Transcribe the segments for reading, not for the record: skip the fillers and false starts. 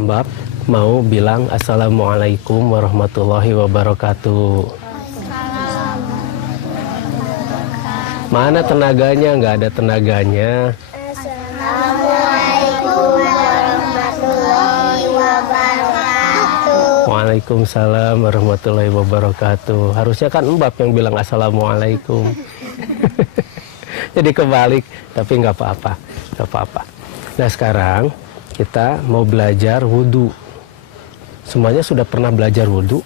Mbak mau bilang Assalamualaikum warahmatullahi wabarakatuh. Mana tenaganya? Nggak ada tenaganya. Assalamualaikum warahmatullahi wabarakatuh. Waalaikumsalam warahmatullahi wabarakatuh. Harusnya kan Mbak yang bilang Assalamualaikum. Jadi kebalik, tapi nggak apa-apa, nggak apa-apa. Nah sekarang kita mau belajar wudhu. Semuanya sudah pernah belajar wudhu?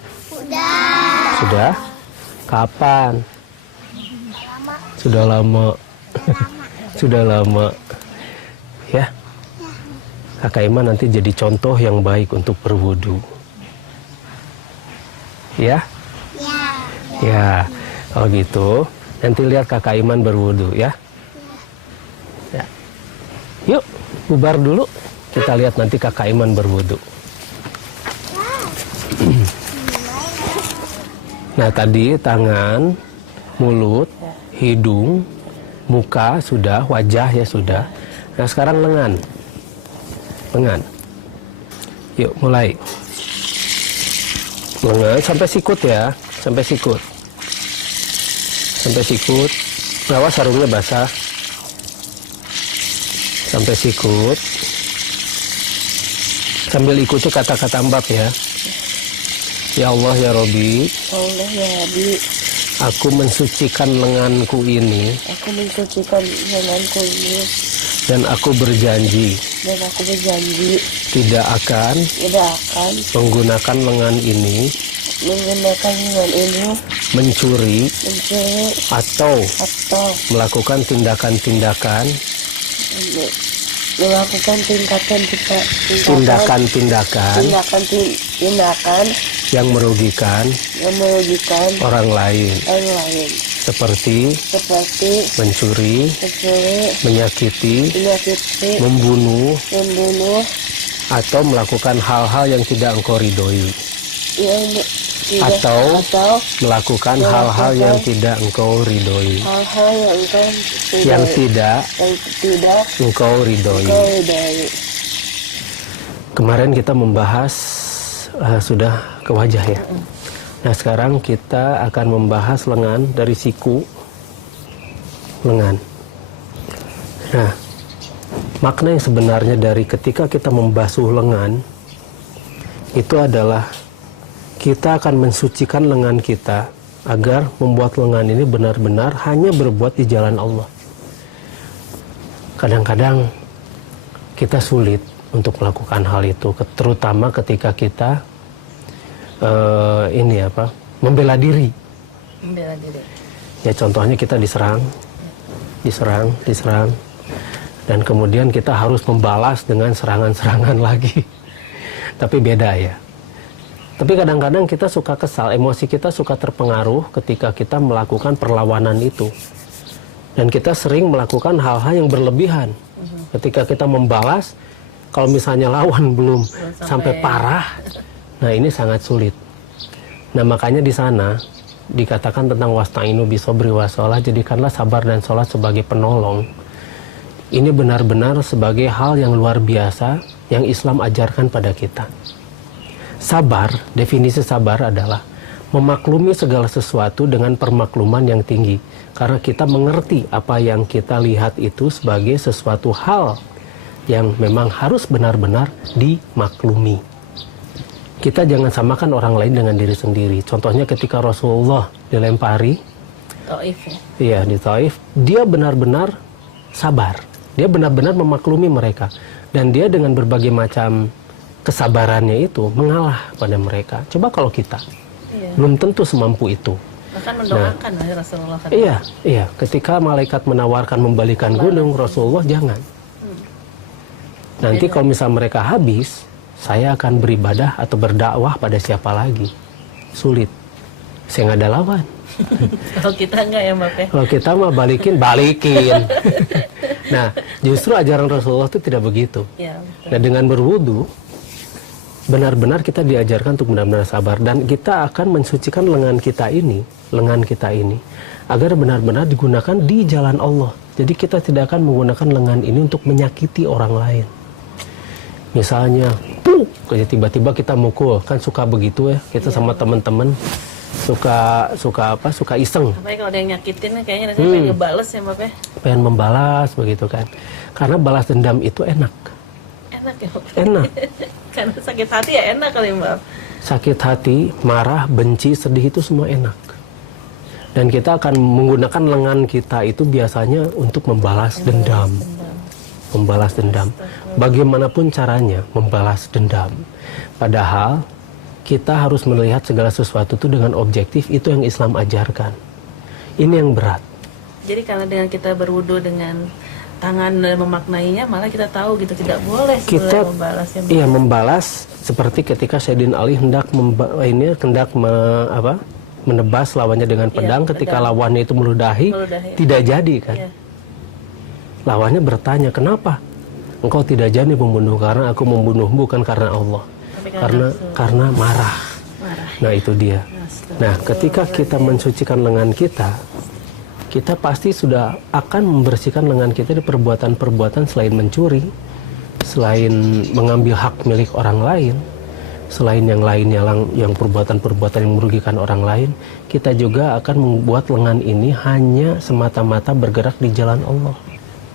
Sudah? Kapan? Sudah lama. Sudah lama. Ya. Kakak Iman nanti jadi contoh yang baik untuk berwudhu. Ya? Ya. Kalau gitu, nanti lihat Kakak Iman berwudhu ya. Ya. Yuk, bubar dulu. Kita lihat nanti Kakak Iman berwudhu. Nah tadi tangan, mulut, hidung, muka sudah, wajah ya sudah. Nah sekarang lengan. Lengan. Yuk mulai. Lengan sampai sikut ya, sampai sikut. Sampai sikut. Awas sarungnya basah. Sampai sikut. Sambil ikuti kata-kata Mbak ya. Ya Allah ya Robbi. Allah ya Rabbi. Aku mensucikan lenganku ini. Aku mensucikan lenganku ini. Dan aku berjanji. Dan aku berjanji. Tidak akan menggunakan lengan ini. Menggunakan lengan ini. Mencuri. Atau melakukan tindakan-tindakan. Melakukan tindakan yang merugikan orang lain. Seperti mencuri, menyakiti, membunuh, atau melakukan hal-hal yang tidak engkau ridhoi. Atau melakukan hal-hal yang tidak engkau ridhoi. Yang tidak engkau ridhoi. Kemarin kita membahas sudah ke wajah ya. Nah sekarang kita akan membahas lengan dari siku lengan. Nah makna yang sebenarnya dari ketika kita membasuh lengan itu adalah kita akan mensucikan lengan kita agar membuat lengan ini benar-benar hanya berbuat di jalan Allah. Kadang-kadang kita sulit untuk melakukan hal itu, terutama ketika kita membela diri. Ya contohnya kita diserang, dan kemudian kita harus membalas dengan serangan-serangan lagi. Tapi beda ya. Tapi kadang-kadang kita suka kesal, emosi kita suka terpengaruh ketika kita melakukan perlawanan itu. Dan kita sering melakukan hal-hal yang berlebihan. Ketika kita membalas, kalau misalnya lawan belum sampai parah, nah ini sangat sulit. Nah makanya di sana dikatakan tentang wasta'inu bisobri wasolah, jadikanlah sabar dan sholat sebagai penolong. Ini benar-benar sebagai hal yang luar biasa yang Islam ajarkan pada kita. Sabar, definisi sabar adalah memaklumi segala sesuatu dengan permakluman yang tinggi. Karena kita mengerti apa yang kita lihat itu sebagai sesuatu hal yang memang harus benar-benar dimaklumi. Kita jangan samakan orang lain dengan diri sendiri. Contohnya ketika Rasulullah dilempari, Taif ya? Iya, di Taif, dia benar-benar sabar. Dia benar-benar memaklumi mereka. Dan dia dengan berbagai macam kesabarannya itu mengalah pada mereka. Coba kalau kita, belum tentu semampu itu. Bahkan mendoakan Rasulullah kan? Iya. Ketika malaikat menawarkan membalikan gunung, Rasulullah jangan. Nanti kalau misal mereka habis, saya akan beribadah atau berdakwah pada siapa lagi? Sulit. Saya nggak ada lawan. Kalau kita enggak ya Mbak ya? Kalau kita mah balikin. Nah, justru ajaran Rasulullah itu tidak begitu. Ya, nah, dengan berwudu, benar-benar kita diajarkan untuk benar-benar sabar. Dan kita akan mensucikan lengan kita ini, agar benar-benar digunakan di jalan Allah. Jadi kita tidak akan menggunakan lengan ini untuk menyakiti orang lain. Misalnya, Kayak tiba-tiba kita mukul, kan suka begitu ya. Kita sama teman-teman suka iseng. Apalagi kalau ada yang nyakitin kayaknya rasanya pengen ngebales ya Mbak Pe. Pengen membalas begitu kan. Karena balas dendam itu enak. Enak ya Mbak Pe. Enak. Karena sakit hati ya enak kali Mbak. Sakit hati, marah, benci, sedih itu semua enak. Dan kita akan menggunakan lengan kita itu biasanya untuk membalas dendam. Membalas dendam. Bagaimanapun caranya membalas dendam. Padahal kita harus melihat segala sesuatu itu dengan objektif, itu yang Islam ajarkan. Ini yang berat. Jadi karena dengan kita berwudu dengan tangan dan memaknainya, malah kita tahu gitu tidak boleh Kita membalas ya, Mbak. iya membalas seperti ketika Sayyidina Ali hendak menebas lawannya dengan pedang, ketika pedang. lawannya itu meludahi, tidak jadi kan. Iya. Lawannya bertanya, kenapa? Engkau tidak jadi membunuh, karena aku membunuh bukan karena Allah. Tapi Karena marah. Nah itu dia. Nah ketika kita mensucikan lengan kita, kita pasti sudah akan membersihkan lengan kita dari perbuatan-perbuatan selain mencuri, selain mengambil hak milik orang lain, selain yang lainnya yang perbuatan-perbuatan yang merugikan orang lain. Kita juga akan membuat lengan ini hanya semata-mata bergerak di jalan Allah.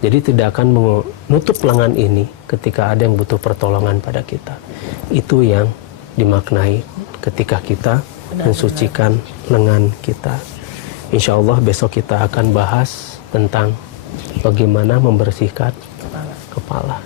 Jadi tidak akan menutup lengan ini ketika ada yang butuh pertolongan pada kita. Itu yang dimaknai ketika kita mensucikan lengan kita. Insya Allah besok kita akan bahas tentang bagaimana membersihkan kepala.